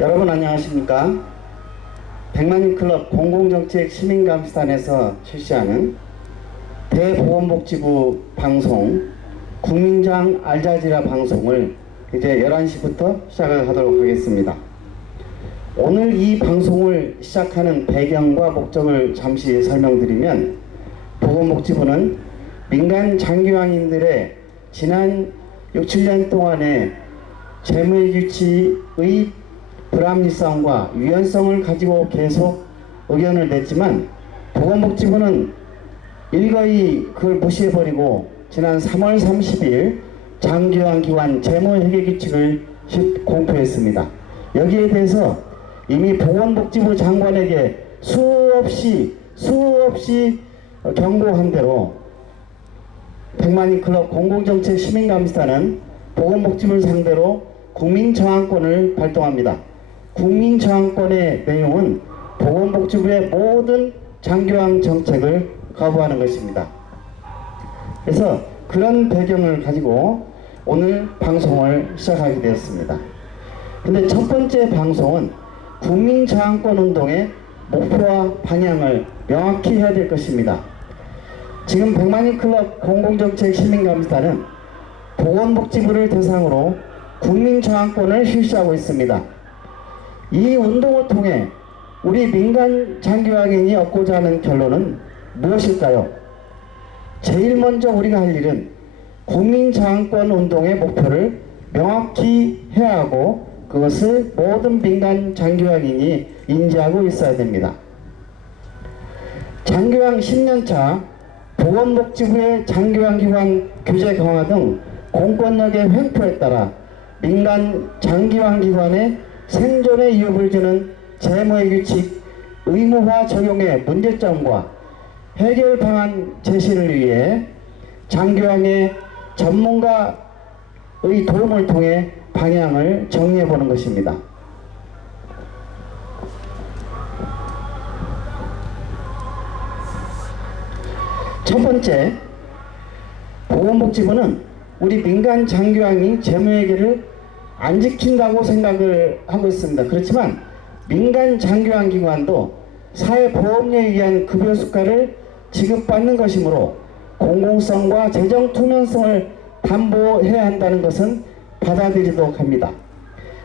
여러분 안녕하십니까? 백만인클럽 공공정책 시민감시단에서 실시하는 대보건복지부 방송 국민장 알자지라 방송을 이제 11시부터 시작을 하도록 하겠습니다. 오늘 이 방송을 시작하는 배경과 목적을 잠시 설명드리면, 보건복지부는 민간 장기왕인들의 지난 6, 7년 동안의 재무규칙의 불합리성과 유연성을 가지고 계속 의견을 냈지만, 보건복지부는 일거이 그걸 무시해버리고 지난 3월 30일 장기왕기관 재무회계규칙을 공표했습니다. 여기에 대해서 이미 보건복지부 장관에게 수없이 경고한 대로 백만인클럽 공공정책 시민감시단은 보건복지부를 상대로 국민저항권을 발동합니다. 국민저항권의 내용은 보건복지부의 모든 장기왕 정책을 거부하는 것입니다. 그래서 그런 배경을 가지고 오늘 방송을 시작하게 되었습니다. 근데 첫 번째 방송은 국민저항권 운동의 목표와 방향을 명확히 해야 될 것입니다. 지금 백만인클럽 공공정책 시민감시단은 보건복지부를 대상으로 국민저항권을 실시하고 있습니다. 이 운동을 통해 우리 민간 장기왕인이 얻고자 하는 결론은 무엇일까요? 제일 먼저 우리가 할 일은 국민저항권 운동의 목표를 명확히 해야 하고, 그것을 모든 민간 장기왕인이 인지하고 있어야 됩니다. 장기왕 10년차 보건복지부의 장기왕기관 규제 강화 등 공권력의 횡포에 따라 민간 장기왕기관의 생존에 위협을 주는 재무회계규칙 의무화 적용의 문제점과 해결 방안 제시를 위해 장기왕의 전문가의 도움을 통해 방향을 정리해 보는 것입니다. 첫 번째, 보건복지부는 우리 민간 장기왕이 재무회계를 안 지킨다고 생각을 하고 있습니다. 그렇지만 민간 장기왕 기관도 사회보험료에 의한 급여 수가를 지급받는 것이므로 공공성과 재정 투명성을 담보해야 한다는 것은 받아들이도록 합니다.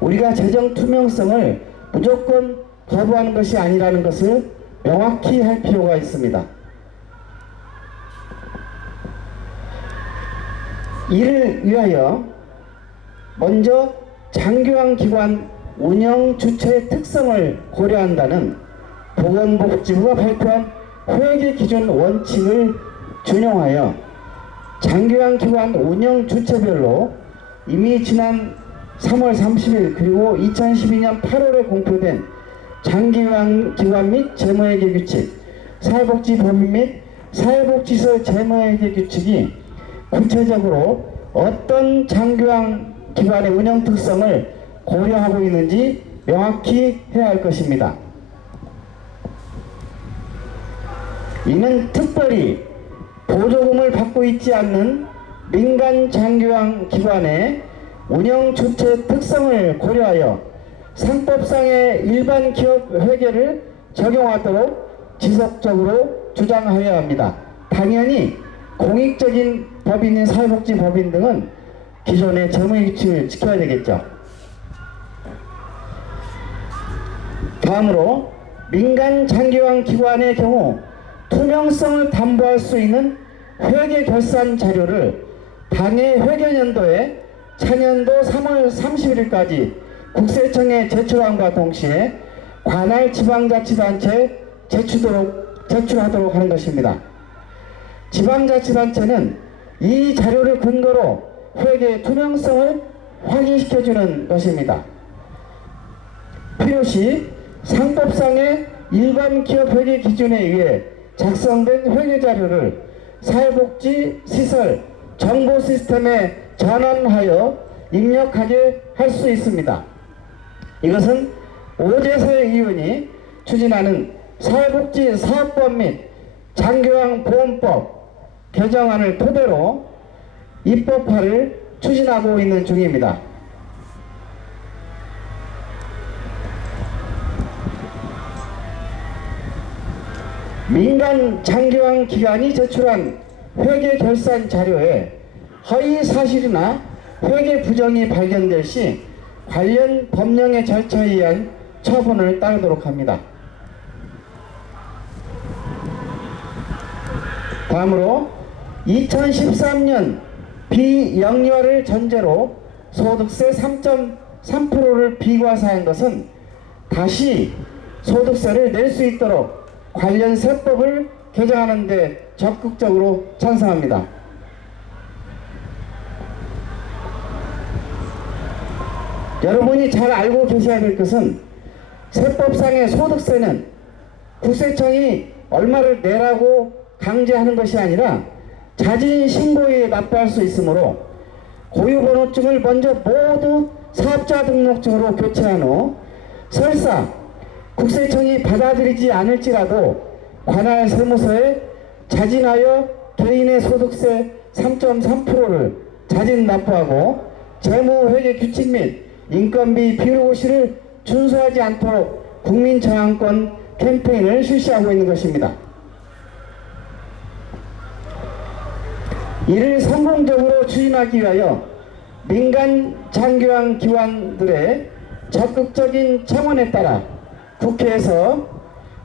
우리가 재정 투명성을 무조건 거부하는 것이 아니라는 것을 명확히 할 필요가 있습니다. 이를 위하여 먼저 장기왕 기관 운영 주체의 특성을 고려한다는 보건복지부가 발표한 회계 기준 원칙을 준용하여 장기왕 기관 운영 주체별로 이미 지난 3월 30일 그리고 2012년 8월에 공표된 장기왕 기관 및 재무회계 규칙, 사회복지법인 및 사회복지시설 재무회계 규칙이 구체적으로 어떤 장기왕 기관의 운영 특성을 고려하고 있는지 명확히 해야 할 것입니다. 이는 특별히 보조금을 받고 있지 않는 민간 장기왕 기관의 운영 주체 특성을 고려하여 상법상의 일반 기업 회계를 적용하도록 지속적으로 주장하여야 합니다. 당연히 공익적인 법인인 사회복지법인 등은 기존의 재무규칙을 지켜야 되겠죠. 다음으로 민간 장기왕 기관의 경우 투명성을 담보할 수 있는 회계 결산 자료를 당해 회계연도에 차년도 3월 30일까지 국세청에 제출함과 동시에 관할 지방자치단체에 제출하도록 하는 것입니다. 지방자치단체는 이 자료를 근거로 회계 투명성을 확인시켜주는 것입니다. 필요시 상법상의 일반 기업 회계 기준에 의해 작성된 회계 자료를 사회복지시설 정보 시스템에 전환하여 입력하게 할 수 있습니다. 이것은 오재세 의원이 추진하는 사회복지 사업법 및 장기왕 보험법 개정안을 토대로 입법화를 추진하고 있는 중입니다. 민간 장기왕 기관이 제출한 회계 결산 자료에 허위 사실이나 회계 부정이 발견될 시 관련 법령의 절차에 의한 처분을 따르도록 합니다. 다음으로 2013년 비영리화를 전제로 소득세 3.3%를 비과세한 것은 다시 소득세를 낼 수 있도록 관련 세법을 개정하는 데 적극적으로 찬성합니다. 여러분이 잘 알고 계셔야 될 것은 세법상의 소득세는 국세청이 얼마를 내라고 강제하는 것이 아니라 자진 신고에 납부할 수 있으므로 고유번호증을 먼저 모두 사업자 등록증으로 교체한 후 설사 국세청이 받아들이지 않을지라도 관할 세무서에 자진하여 개인의 소득세 3.3%를 자진 납부하고 재무회계 규칙 및 인건비 비율고시를 준수하지 않도록 국민저항권 캠페인을 실시하고 있는 것입니다. 이를 성공적으로 추진하기 위하여 민간 장기왕 기관들의 적극적인 청원에 따라 국회에서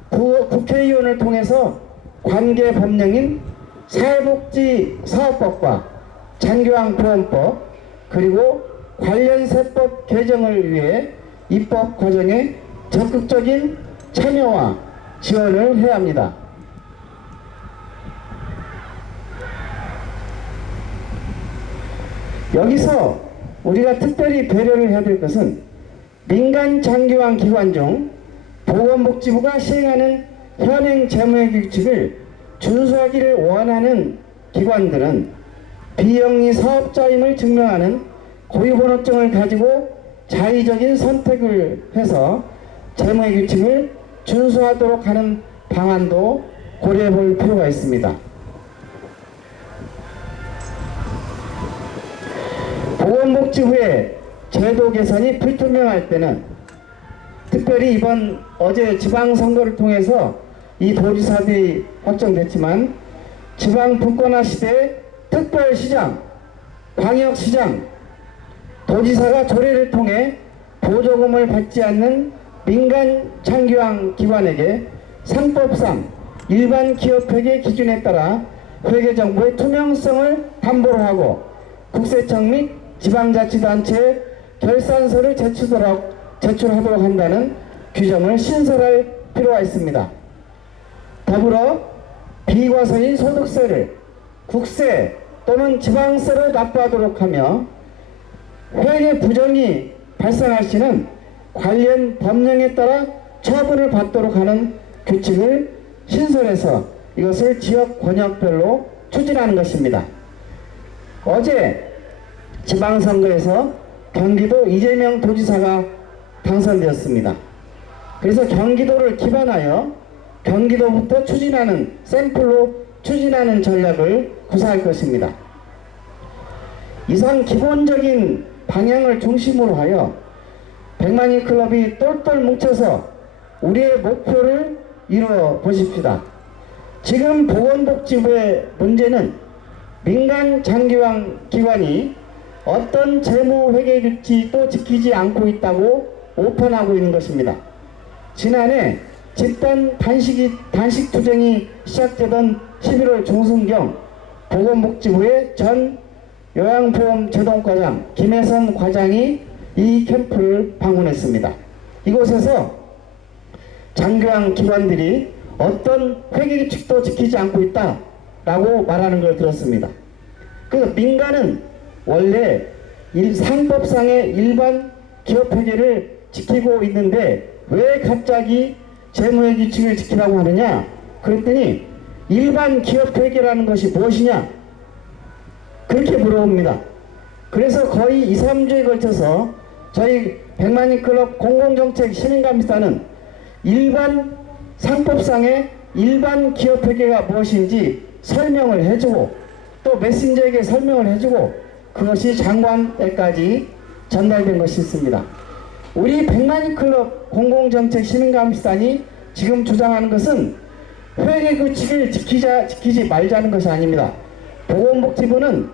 국회의원을 통해서 관계 법령인 사회복지사업법과 장기왕보험법 그리고 관련 세법 개정을 위해 입법 과정에 적극적인 참여와 지원을 해야 합니다. 여기서 우리가 특별히 배려를 해야 될 것은 민간 장기왕 기관 중 보건복지부가 시행하는 현행 재무회계 규칙을 준수하기를 원하는 기관들은 비영리 사업자임을 증명하는 고유번호증을 가지고 자의적인 선택을 해서 재무회계 규칙을 준수하도록 하는 방안도 고려해 볼 필요가 있습니다. 보건복지부의 제도 개선이 불투명할 때는 특별히 이번 어제 지방선거를 통해서 이 도지사들이 확정됐지만 지방 분권화 시대의 특별시장, 광역시장, 도지사가 조례를 통해 보조금을 받지 않는 민간 장기왕 기관에게 상법상 일반 기업회계 기준에 따라 회계정보의 투명성을 담보로 하고 국세청 및 지방자치단체에 결산서를 제출하도록 한다는 규정을 신설할 필요가 있습니다. 더불어 비과세인 소득세를 국세 또는 지방세로 납부하도록 하며 회계 부정이 발생할 시는 관련 법령에 따라 처분을 받도록 하는 규칙을 신설해서 이것을 지역 권역별로 추진하는 것입니다. 어제 지방선거에서 경기도 이재명 도지사가 당선되었습니다. 그래서 경기도를 기반하여 경기도부터 추진하는 샘플로 추진하는 전략을 구사할 것입니다. 이상 기본적인 방향을 중심으로 하여 100만인 클럽이 똘똘 뭉쳐서 우리의 목표를 이루어 보십시다. 지금 보건복지부의 문제는 민간 장기왕 기관이 어떤 재무회계 규칙도 지키지 않고 있다고 오판하고 있는 것입니다. 지난해 집단 단식 투쟁이 시작되던 11월 중순경 보건복지부의 전 요양보험제동과장 김혜선 과장이 이 캠프를 방문했습니다. 이곳에서 장기왕 기관들이 어떤 회계규칙도 지키지 않고 있다라고 말하는 걸 들었습니다. 그 민간은 원래 상법상의 일반 기업회계를 지키고 있는데 왜 갑자기 재무회계 규칙을 지키라고 하느냐? 그랬더니 일반 기업회계라는 것이 무엇이냐? 그렇게 물어봅니다. 그래서 거의 2, 3주에 걸쳐서 저희 100만인 클럽 공공정책 시민감시단은 일반 상법상의 일반 기업회계가 무엇인지 설명을 해주고 또 메신저에게 설명을 해주고 그것이 장관에까지 전달된 것이 있습니다. 우리 100만인 클럽 공공정책 시민감시단이 지금 주장하는 것은 회계 규칙을 지키지 말자는 것이 아닙니다. 보건복지부는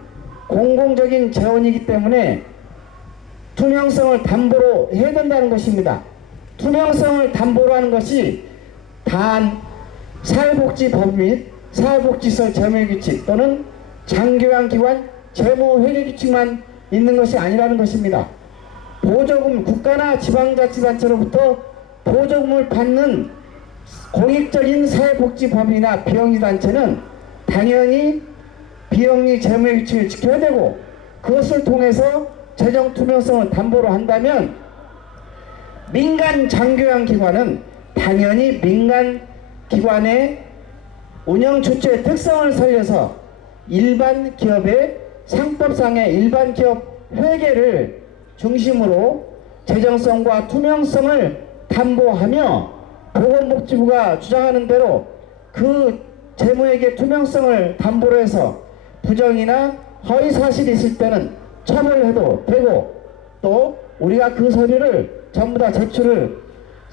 공공적인 재원이기 때문에 투명성을 담보로 해야 된다는 것입니다. 투명성을 담보로 하는 것이 단 사회복지법 및 사회복지시설 재무규칙 또는 장교양기관 재무회계규칙만 있는 것이 아니라는 것입니다. 보조금, 국가나 지방자치단체로부터 보조금을 받는 공익적인 사회복지법인이나 비영리단체는 당연히 비영리 재무규칙을 지켜야 되고, 그것을 통해서 재정 투명성을 담보로 한다면 민간 장교양기관은 당연히 민간 기관의 운영 주체의 특성을 살려서 일반 기업의 상법상의 일반 기업 회계를 중심으로 재정성과 투명성을 담보하며 보건복지부가 주장하는 대로 그 재무회계 투명성을 담보로 해서 부정이나 허위 사실이 있을 때는 처벌해도 되고, 또 우리가 그 서류를 전부 다 제출을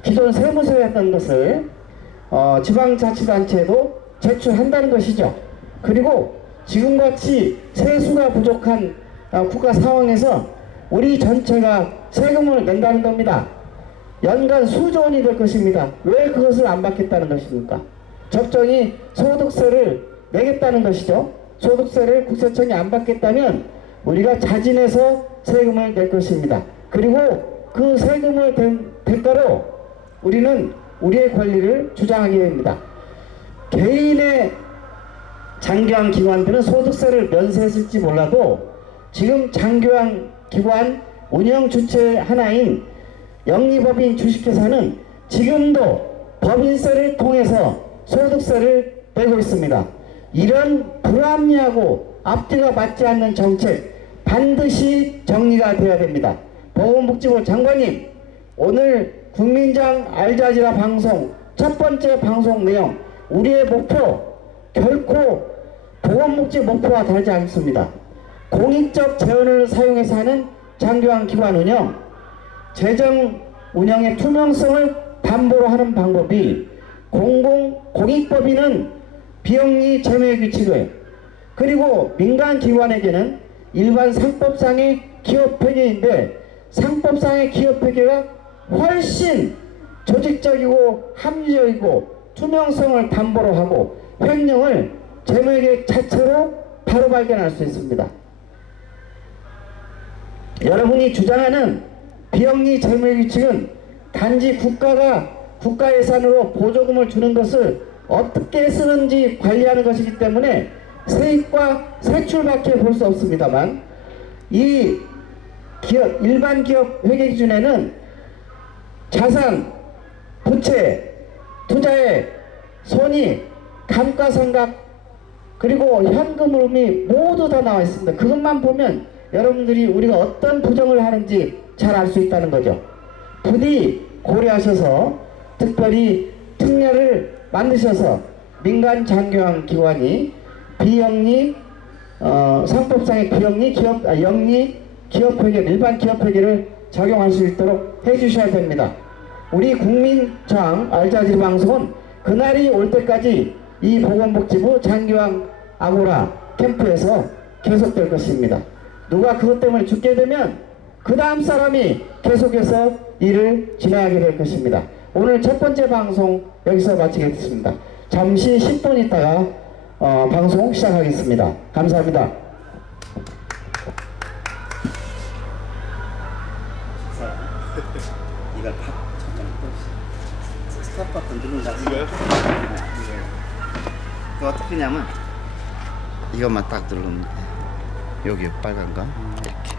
기존 세무서에 했던 것을 지방자치단체에도 제출한다는 것이죠. 그리고 지금같이 세수가 부족한 국가 상황에서 우리 전체가 세금을 낸다는 겁니다. 연간 수조 원이 될 것입니다. 왜 그것을 안 받겠다는 것입니까? 적정히 소득세를 내겠다는 것이죠. 소득세를 국세청이 안 받겠다면 우리가 자진해서 세금을 낼 것입니다. 그리고 그 세금을 대가로 우리는 우리의 권리를 주장하게 됩니다. 개인의 장교양 기관들은 소득세를 면세했을지 몰라도 지금 장교양 기관 운영 주체 하나인 영리법인 주식회사는 지금도 법인세를 통해서 소득세를 내고 있습니다. 이런 불합리하고 앞뒤가 맞지 않는 정책 반드시 정리가 되어야 됩니다. 보건복지부 장관님, 오늘 국민장 알자지라 방송 첫 번째 방송 내용, 우리의 목표 결코 보건복지 목표와 다르지 않습니다. 공익적 재원을 사용해서 하는 장교양 기관 운영, 재정 운영의 투명성을 담보로 하는 방법이 공익법인은 비영리 재무회 규칙을, 그리고 민간기관에게는 일반 상법상의 기업회계인데 상법상의 기업회계가 훨씬 조직적이고 합리적이고 투명성을 담보로 하고 횡령을 재무회계 자체로 바로 발견할 수 있습니다. 여러분이 주장하는 비영리 재무회 규칙은 단지 국가가 국가 예산으로 보조금을 주는 것을 어떻게 쓰는지 관리하는 것이기 때문에 세입과 세출밖에 볼 수 없습니다만, 이 기업, 일반 기업 회계 기준에는 자산, 부채, 투자의 손익, 감가상각, 그리고 현금 흐름이 모두 다 나와 있습니다. 그것만 보면 여러분들이 우리가 어떤 부정을 하는지 잘 알 수 있다는 거죠. 부디 고려하셔서 특별히 특례를 만드셔서 민간 장교양 기관이 비영리 상법상의 비영리 기업 영리 기업회계 일반 기업회계를 적용할 수 있도록 해주셔야 됩니다. 우리 국민장 알자지 방송은 그날이 올 때까지 이 보건복지부 장교양 아고라 캠프에서 계속될 것입니다. 누가 그것 때문에 죽게 되면 그 다음 사람이 계속해서 일을 진행하게 될 것입니다. 오늘 첫 번째 방송 여기서 마치겠습니다. 잠시 10분 있다가 방송 시작하겠습니다. 감사합니다. 이걸 팍 스탑 버튼 누른다. 이거요? 그 어떻게 하냐면 이것만 딱 누르면 돼. 여기 빨간 거 이렇게.